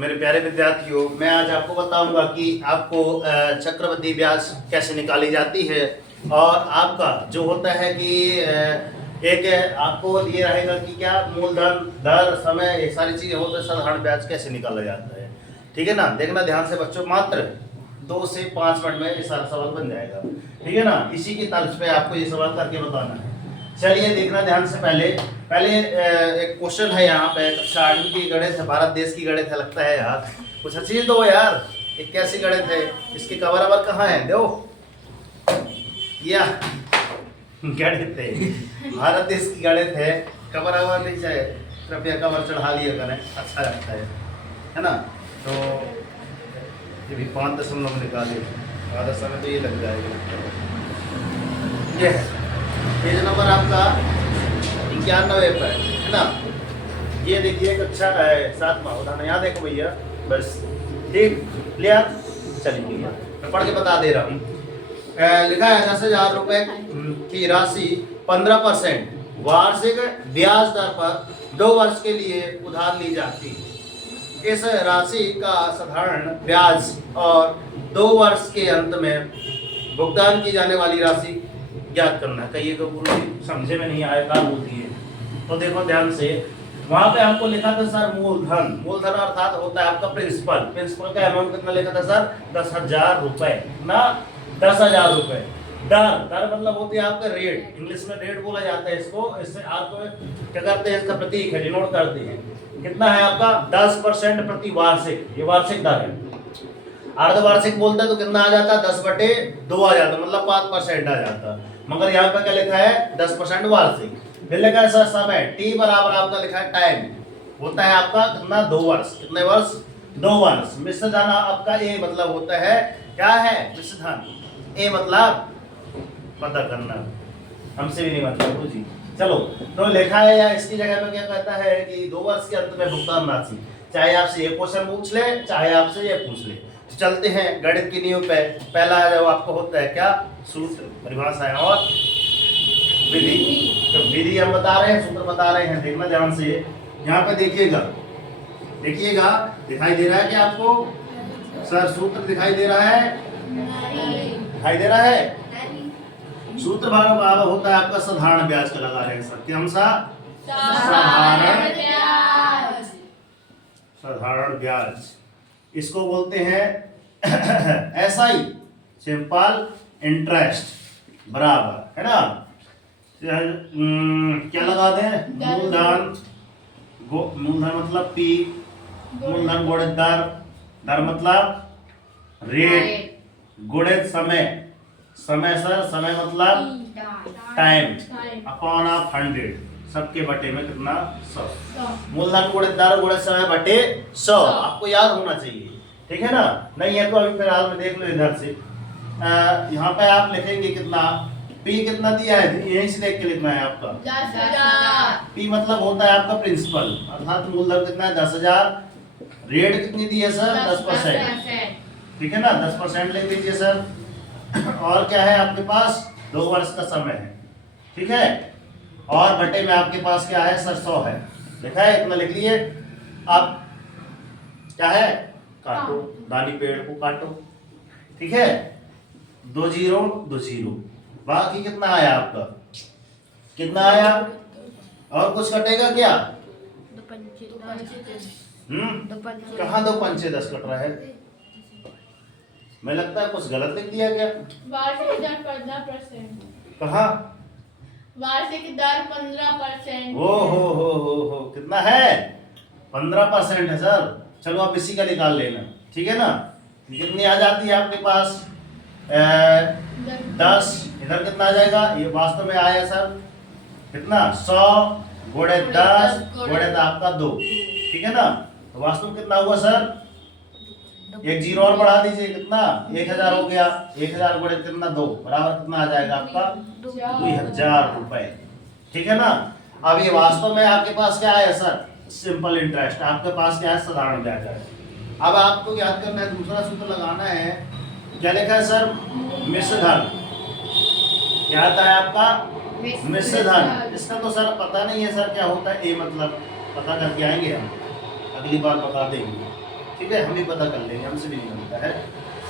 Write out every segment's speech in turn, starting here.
मेरे प्यारे विद्यार्थियों, मैं आज आपको बताऊंगा कि आपको चक्रवृद्धि ब्याज कैसे निकाली जाती है। और आपका जो होता है कि एक आपको ये रहेगा कि क्या मूलधन, दर, समय, ये सारी चीजें होते हैं, साधारण ब्याज कैसे निकाला जाता है। ठीक है ना, देखना ध्यान से बच्चों, मात्र 2 से 5 मिनट में ये सारा सवाल बन जाएगा। ठीक है ना, इसी की तर्ज पे आपको ये सवाल करके बताना है। चलिए देखना ध्यान से, पहले एक क्वेश्चन है यहाँ पे, कक्षा 8वीं की गणित है, भारत देश की गणित है लगता है यार, कुछ चीज दो यार, एक कैसी गणित है, इसकी कवर अवर कहाँ है, दो या गणित है, भारत देश की गणित है, कवर अवर नहीं चाहिए, कृपया कवर चढ़ा लिया करें, अच्छा लगता है ना। तो ये भी 5 दशमलव निकाले, आधा समय तो ये लग जाएगा। ये है पेज नंबर आपका 91 पर, है ना। ये देखिए कक्षा 7वां उदाहरण, यहाँ देखो भैया, बस ठीक क्लियर। चलिए मैं पढ़ के बता दे रहा हूँ। लिखा है 10,000 रुपए की राशि 15% वार्षिक ब्याज दर पर 2 वर्ष के लिए उधार ली जाती है। इस राशि का साधारण ब्याज और 2 वर्ष के अंत में भुगतान की जाने वाली राशि ज्ञात करना है। कहिए तो पूरी समझे में नहीं आया, क्या होती है, तो देखो ध्यान से, वहां पे आपको लिखा था सर मूलधन, मूलधन अर्थात होता है आपका प्रिंसिपल का अमाउंट कितना लिखा था सर, 10,000 रुपए ना, 10,000 रुपए। दर मतलब होती है आपका रेट, इंग्लिश में रेट बोला जाता है इसको, इससे आप क्या करते हैं, इसका प्रतीक है, डिनोट करते हैं। कितना है आपका 10% प्रति वार्षिक, ये वार्षिक दर है। अर्धवार्षिक बोलते हैं तो कितना आ जाता है, 10/2 आ जाता, मतलब 5% आ जाता। मगर यहाँ पे क्या लिखा है, 10% वार्षिक। फिर लिखा है सर समय, टी बराबर आपका लिखा है टाइम, होता है आपका कितना, 2 वर्ष। कितने वर्ष, 2 वर्ष। मिश्र धन आपका ए मतलब होता है, क्या है, मिश्र धन। ए मतलब पता करना, हमसे भी नहीं मतलब जी। चलो तो लिखा है, या इसकी जगह पे क्या कहता है कि 2 वर्ष के अंत में भुगतान राशि, चाहे आपसे ये क्वेश्चन पूछ ले, चाहे आपसे ये पूछ ले। तो चलते हैं गणित की नींव पे। पहला जो आपको होता है क्या, सूत्र, परिभाषा और विधि। तो विधि हम बता रहे हैं, सूत्र बता रहे हैं, देखना ध्यान से। यहाँ पे देखिएगा, दिखाई दे रहा है क्या आपको सर, सूत्र दिखाई दे रहा है, दिखाई दे रहा है। सूत्र भाग होता है आपका साधारण ब्याज का लगा रहे हैं सर, क्या सा, साधारण ब्याज, इसको बोलते हैं एसआई, सिंपल इंटरेस्ट, बराबर, है ना। क्या लगा दें, मूलधन मतलब पी, मूलधन गुणित दर, दर मतलब रेट, गुणित समय, सर समय मतलब टाइम, अपॉन ऑफ 100, सबके बटे में कितना, 100। मूलधन गुणित दर गुणित समय बटे 100, आपको याद होना चाहिए, ठीक है ना। नहीं है तो अभी फिलहाल में देख लो इधर से, यहाँ पे आप लिखेंगे कितना, पी कितना दिया है, यहीं से देख के लिखना है आपका 10,000। पी मतलब होता है आपका प्रिंसिपल, अर्थात मूलधन कितना है, 10,000। रेट कितनी दी है सर, 10%, ठीक है ना, 10% ले लीजिए सर। और क्या है आपके पास, 2 वर्ष का समय है, ठीक है। और बटे में आपके पास क्या है सर, 100 है, लिखा है, इतना लिख लिए। अब क्या है, काटो, दानी पेड़ को काटो, ठीक है, 2 0 2 0, बाकी कितना आया आपका, कितना आया, और कुछ कटेगा क्या, कहाँ 2 पंचे 10 कट रहा है, मैं लगता है कुछ गलत लिख दिया क्या, वार्षिक दर 15%, कहाँ, वार्षिक दर 15%। हो कितना है, 15% है सर। चलो आप इसी का निकाल लेना, ठीक है ना। कितनी आ जाती है आपके पास, 10, इधर कितना आ जाएगा, ये वास्तव में आया सर कितना, 100 गुणित 10 गुणित आपका 2, ठीक है ना। तो वास्तव में कितना हुआ सर, एक 0 और बढ़ा दीजिए, कितना, 1000 हो गया, 1000 गुणित कितना, 2, बराबर कितना आ जाएगा आपका, 2000 रुपए, ठीक है ना। अब ये वास्तव में आपके पास क्या है सर, सिंपल इंटरेस्ट, आपके पास क्या है, साधारण ब्याज है। अब आपको याद करना है, दूसरा सूत्र लगाना है, क्या लिखा है सर, मिश्र धन, क्या आता है आपका, मिश्र धन। इसका तो सर पता नहीं है सर क्या होता है, ए मतलब पता करके आएंगे हम, अगली बार बता देंगे, ठीक है, हम भी पता कर लेंगे, हमसे भी नहीं बनता है,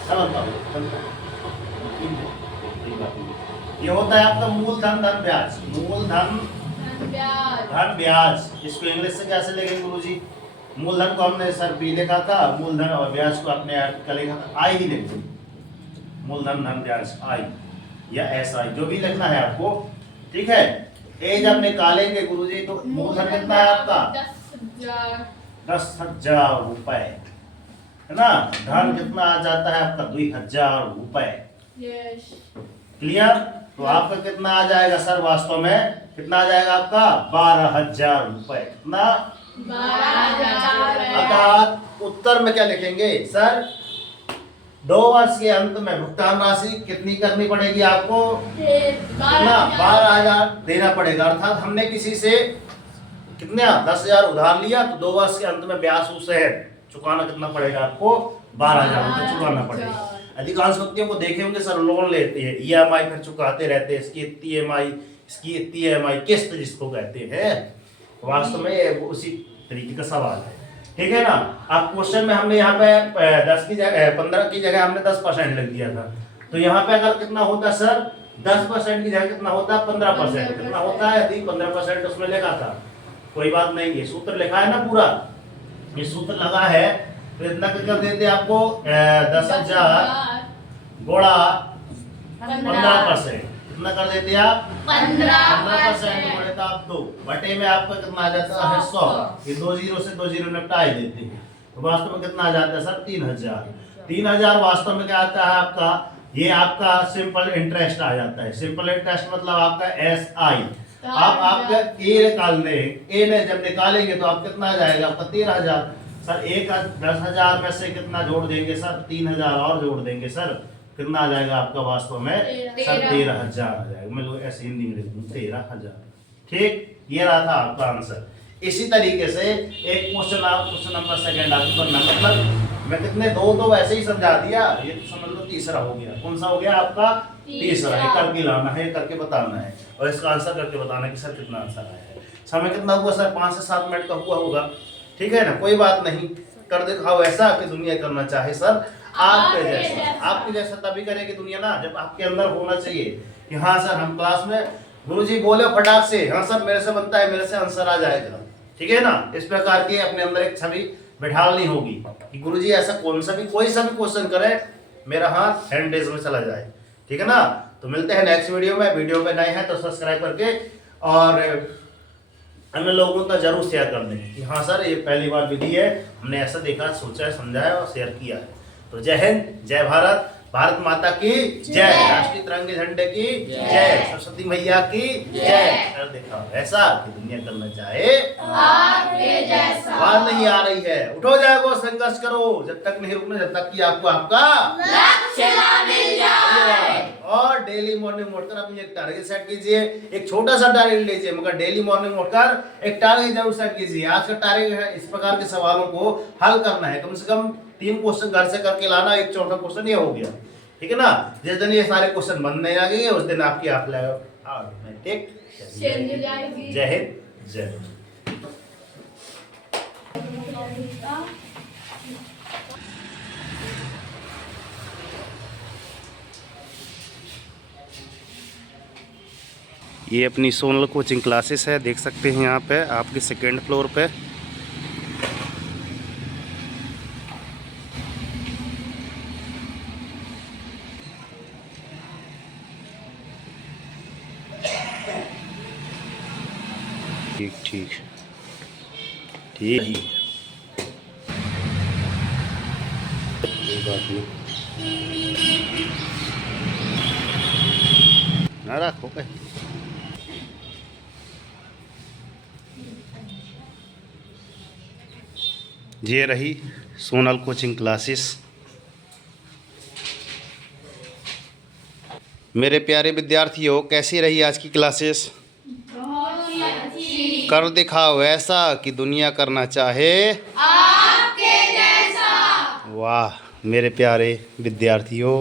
समझता हूँ। ये होता है आपका मूलधन धन ब्याज। मूलधन ब्याज। धन ब्याज, इसको इंग्लिश से कैसे लिखेंगे गुरुजी? मूलधन को हमने सर बी लिखा था, मूलधन और ब्याज को आपने क्या लिखा था? आई ही लिखते। मूलधन धन ब्याज आई या एस आई, जो भी लिखना है आपको, ठीक है। ए जब निकालेंगे गुरुजी तो मूलधन कितना है आपका? 10,000। 10,000 रुपए, है ना। धन कितना आ जाता है आपका? 2,000 रुपए। यस। क्लियर? तो आपका कितना आ जाएगा सर? वास्तव में कितना आ जाएगा आपका? 12,000 रुपए। कितना? 12,000। अर्थात उत्तर में क्या लिखेंगे सर? 2 वर्ष के अंत में भुगतान राशि कितनी करनी पड़ेगी आपको? कितना? 12,000 देना पड़ेगा। अर्थात हमने किसी से कितना 10,000 उधार लिया, तो 2 वर्ष के अंत में ब्याज उसे चुकाना कितना पड़ेगा आपको? 12,000 रुपए चुकाना पड़ेगा। अधिकांश व्यक्तियों को देखे होंगे सर, लोन लेते हैं, EMI फिर चुकाते रहते हैं, इसकी इतनी EMI, इसकी इतनी EMI, किस्त जिसको कहते हैं। वास्तव में ये उसी तरीके का सवाल है, ठीक है ना। अब क्वेश्चन में हमने यहाँ पे 10 की जगह 15 की जगह हमने 10% लिख दिया था, तो यहाँ पे अगर कितना होता सर? 10% की जगह कितना होता? 15%। कितना होता है? यदि 15% उसमें लिखा था, कोई बात नहीं, ये सूत्र लिखा है ना पूरा, ये सूत्र लगा है, तो इतना कर देते आपको 10,000 गुणा 15%, कितना कर देते आप? 15% गुणे तो आप 2 बटे में आपका कितना आ जाता है? 100। ये 2 जीरो से 2 जीरो निपटा ही देते हैं, तो वास्तव में कितना आ जाता है सर? 3,000। 3,000 वास्तव में क्या आता है आपका? ये आपका सिंपल इंटरेस्ट आ जाता है। सिंपल इंटरेस्ट मतलब आपका SI। आप आपका ए निकाल दें, ए ने जब निकालेंगे तो आप कितना आ जाएगा आपका? 13,000। सर 10,000 में से कितना जोड़ देंगे सर? 3,000 और जोड़ देंगे सर, कितना आ जाएगा आपका वास्तव में? सर 13,000 आ जाएगा। मैं लोग ऐसे हिंदी में लिख दूं 13,000, ठीक। ये रहा था आपका आंसर। इसी तरीके से एक क्वेश्चन आप क्वेश्चन नंबर सेकंड आपको करना, मतलब मैं कितने दो वैसे ही समझा दिया, ये तो समझ लो तीसरा हो गया। कौन सा हो गया आपका? तीसरा। ये करके लाना है, करके बताना है, और इसका आंसर करके बताना है कि सर कितना आंसर आया है। समय कितना हुआ सर? 5 से 7 मिनट का हुआ होगा, ठीक है ना। कोई बात नहीं, कर दिखाओ ऐसा कि दुनिया करना चाहे सर आपके जैसा। आपके जैसा तभी करेगी दुनिया ना, जब आपके अंदर होना चाहिए कि हाँ सर, हम क्लास में गुरुजी बोले फटाक से, हाँ सर मेरे से बनता है, मेरे से आंसर आ जाएगा, ठीक है ना। इस प्रकार की अपने अंदर एक छवि बिठालनी होगी कि गुरुजी ऐसा कौन सा भी कोई सा भी क्वेश्चन करे, मेरा हाथ हैंड रेज में चला जाए, ठीक है ना। तो मिलते हैं नेक्स्ट वीडियो में। वीडियो पे नए हैं तो सब्सक्राइब करके और अन्य लोगों तक जरूर शेयर कर दें कि हाँ सर ये पहली बार विधि है, हमने ऐसा देखा, सोचा है, समझा है और शेयर किया है। तो जय हिंद, जय भारत, भारत माता की जय, राष्ट्रीय तिरंगे झंडे की जय, सरस्वती मैया की जय। कर देखा ऐसा कि दुनिया करना चाहे आपके जैसा। बात नहीं आ रही है, उठो जाओ, संघर्ष करो, जब तक नहीं रुकना, जब तक कि आपको आपका लक्ष्य ना मिल जाए। और डेली मॉर्निंग उठकर अपनी एक टारगेट सेट कीजिए। एक छोटा सा टारगेट लीजिए, मगर डेली मॉर्निंग उठकर एक टारगेट जरूर सेट कीजिए। आज का टारगेट है इस प्रकार के सवालों को हल करना है, कम से कम 3 क्वेश्चन घर से करके लाना, एक चौथा क्वेश्चन ये हो गया, ठीक है ना। जिस दिन ये सारे क्वेश्चन बन नहीं लगेंगे उस दिन आपकी ऑटोमेटिक जय हिंद, जय हिंद। ये अपनी सोनल कोचिंग क्लासेस है, देख सकते हैं यहाँ पे आपके 2nd फ्लोर पे। ठीक ठीक ठीक, कोई बात नहीं ना, रखो पे। ये रही सोनल कोचिंग क्लासेस। मेरे प्यारे विद्यार्थियों, कैसी रही आज की क्लासेस? कर दिखाओ ऐसा कि दुनिया करना चाहे आपके जैसा। वाह मेरे प्यारे विद्यार्थियों।